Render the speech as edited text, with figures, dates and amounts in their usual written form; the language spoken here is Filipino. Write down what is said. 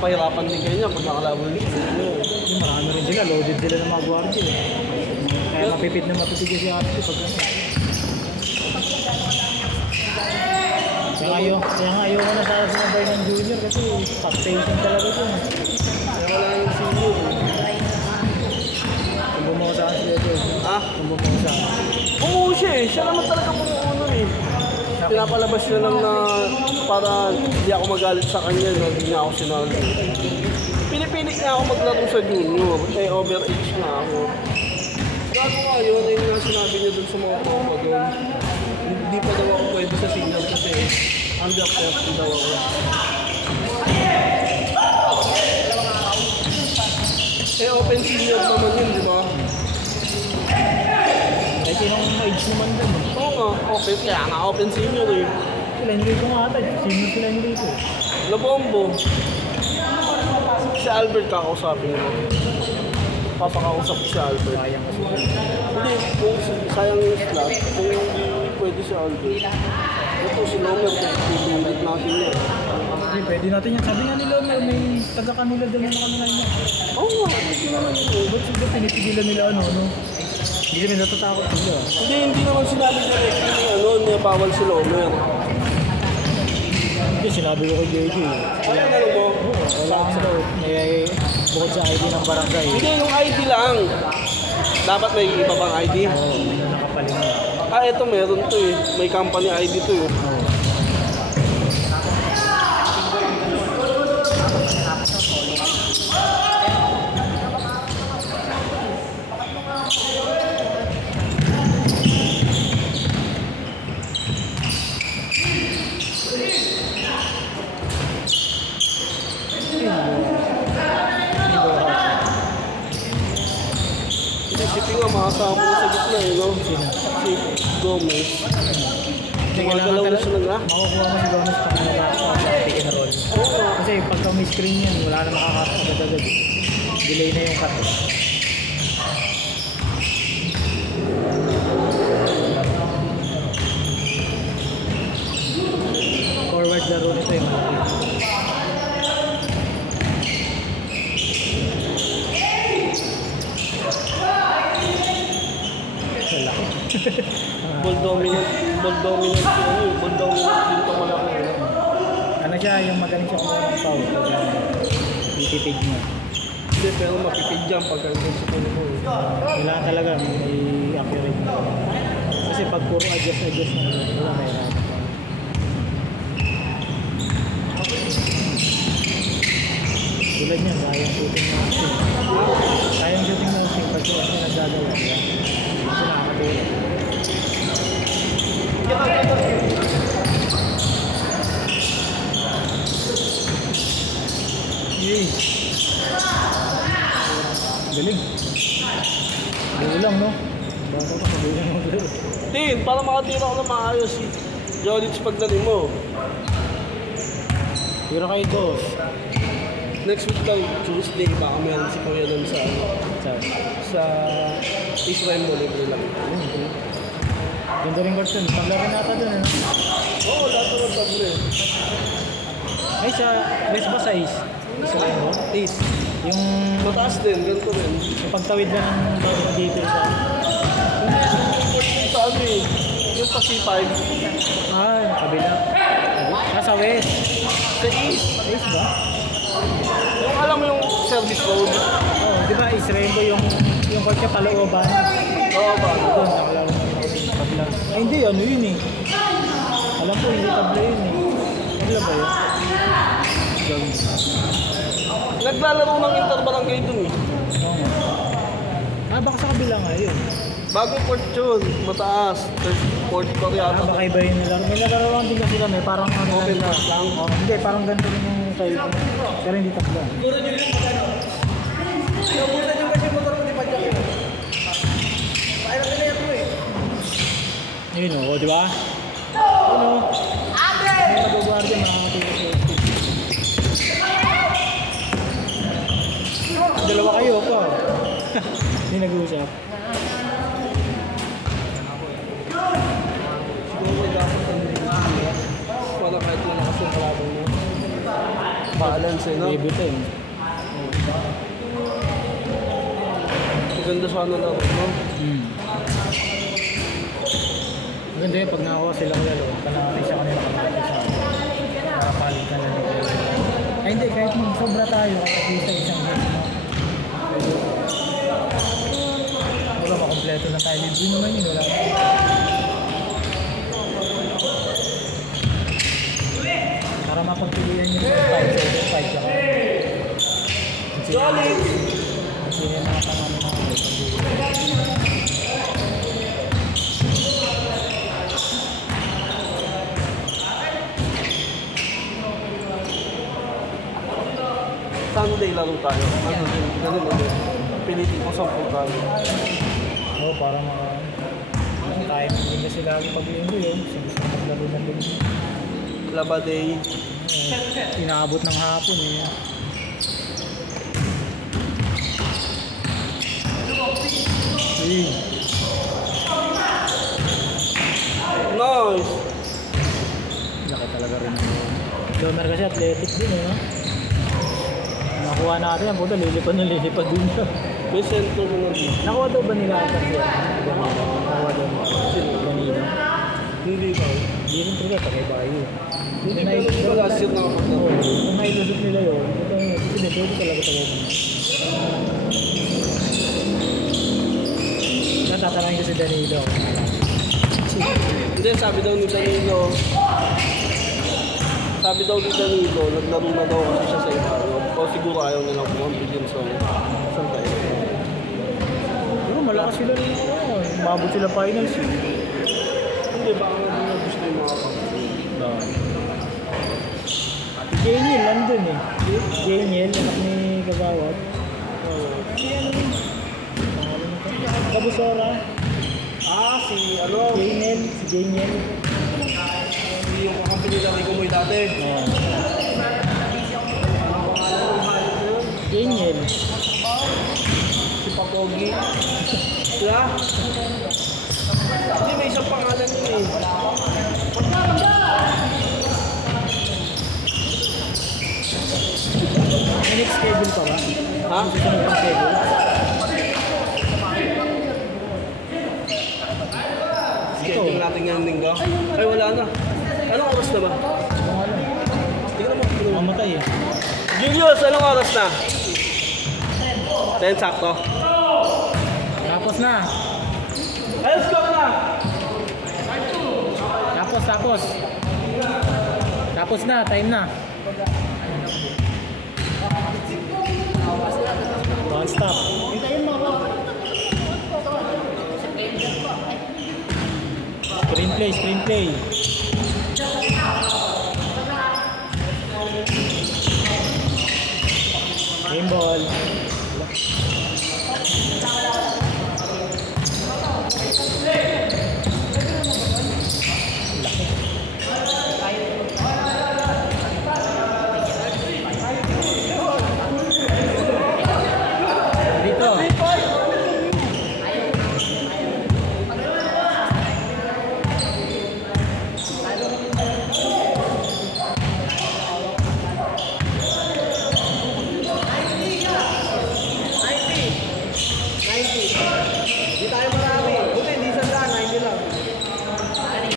mapahirapan din kayo niya pag nakalaban din. Marami rin sila, loaded sila ng mga guardia. Kaya mapipit na mapipigil si Arte pag ano. Kaya nga ayaw ko na sa sinabay ng junior kasi fast-pacing talaga ito. Kaya wala yung senior. Kung bumuha saan sila ito. Kung bumuha saan. Oo siya eh. Siya naman talaga bumuha eh. Pinapalabas niya lang na para hindi ako magalit sa kanya, no? Hindi niya ako sinali. Pinipilit niya ako maglaro sa junior. Eh, overage na ako. Gago nga yun, ayun nga sinabi niya dun sa mga tropa dun. Hindi pa daw ako pwede sa senior kasi under 30 daw ako. Eh, open senior naman yun, di ba? Eh, sinong age naman dun? Oo nga, open. Kaya nga open senior eh. Sila Enrico nga ata, senior sila Enrico. Labombo. Si Albert kakausapin mo. Papakausap si Albert. Sayang kasi. Hindi, kung sayang yung slot, kung hindi pwede si Albert. Ito si Lomer, pipilit natin yun. Hindi, pwede natin yan. Sabi nga nila, may taga-kanila doon na kami ngayon. Oo nga, hindi naman yun. Ba't sila pinipigilan nila ano? Hindi kami natatakot sila. Hindi naman sinabi directly niya bawal si Lomer. Hindi, sinabi ko kay JJ. Kaya ano mo? Kailangan daw, may bukod sa ID ng barangay. Hindi, yung ID lang. Dapat may iba pang ID. Oo, nakapaling na. Eto meron to eh. May company ID to eh. Isipin nga, makasama mo sa gitna eh, no? Si Gomez. Gumagalaw na siya Makukuha mo si Gomez pag pick and roll. Kasi pagka may screen yan, wala na makakagad-agad. Delay na yung cut. Forward laro nito yung malaki. Ball dominant din to malaki. Ano siya, yung magaling siya kumuha ng foul. Titipig niya. Hindi, pero mapipig dyan pagka sa puno mo eh. Kailangan talaga may accurate. Kasi pag puro adjust na wala kaya. Tulad niya, sayang shooting na using. Sayang shooting na using pag siya nagdadala. Hindi siya nakakatulog. Yay! Galing. Galing lang, no? Baka ka, galing mo galing. Tin, para makatira ko na maayos si Jodic pagdating mo. Tira kayo dos. Next week daw, Tuesday, baka meron si Kuya doon sa Israel mo, libre lang. Ganda rin cartoon. Paglaro nata doon, ano? Oo, lahat naman table eh. Ay, sa best ba size? Isa lang mo? Taste. Yung Mataas din, ganito rin. pagtawid lang ng bawat dito sa... Hindi, sa ano eh. Yung pa C5. Kabila. Sa west. Sa East. East ba? Yung alam mo yung service road. Di ba East Rainbow yung court niya palooban? Oo ba? Doon, nakalaro mo yung tabla. Ay hindi, ano yun eh. Alam ko, hindi tabla yun eh. Tabla ba yun? Naglalaro ng interbarangay dun eh. Baka sa kabila nga yun. Bagong court yun, mataas. Third court pa yata. Baka iba yun nila. May naglalaro din kasi kami, parang ano Open lang. court lang. Hindi, parang ganito rin yung style. Pero hindi tabla. Nabutan yung kasi motor mo di pa dyan. Paano ka na yan mo eh? Yun o, di ba? Ano? May nagagwardiya, makakatigas sa dalawa kayo pa. Hindi nag-uusap. Siguro dapat ang para kahit malakas yung kalaban mo. Balance eh, no? Baby time. Maganda sana laro, no? Maganda yun, pag nakakuha sila ko lalo, panakatay sa kanila, panakatay sa kanila. Nakapalit ka lang. Ay hindi, kahit sobra tayo, kahit isa isang game mo. Wala, makompleto na tayo. Libre naman yun, wala. Para mapagpilihan nyo yung 5-7-5 lang. Jolly! Kasi yun mga pangano mga Sunday laro tayo. Ano din, ganun ulit. Pilitin ko 10 tayo. Oo, para time din kasi lagi pag-linggo yun. Kasi gusto na maglaro ng linggo. Laba day. Inaabot ng hapon eh. Nice! Laki talaga rin. Donor kasi athletic din eh, no? Nakuha natin yan, puto, lilipad din siya. May center mo nga dito. Nakuha daw ba nila ang kasi? Nakuha daw mo. Ganina. Hindi ba? Hindi rin talaga, tagay-bayo. Hindi ba lang ito last year nakapaglaban? Oo, kung nailusot nila yun, ito hindi, pwede talaga tagay-bayo. Natatanungin ko si Danilo. Hindi, sabi daw ni Danilo, naglaro na daw kasi siya sa iba. O siguro ayaw nilang kumampitin sa tayo. Pero malakas sila rin. Mabot sila finals eh. Hindi, baka hindi na gusto yung mga Janiel, nandun eh. Janiel, anak ni Kabawat. Kabusora. si ano? Janiel, si Janiel. Hindi yung kakampi nila kay Kumoy dati. Janiel. Si Papogi. Sila? Hindi, may isang pangalan yun eh. May next schedule pa ba? Ha? Susunod pang schedule? Schedule natin ngayong linggo. Ay, wala na. Anong oras na ba? Tingnan mo. Mamatay eh. Julius, anong oras na? 10 sakto. Tapos na. Ayos ko na! Tapos na, time na. Don't stop. Screenplay.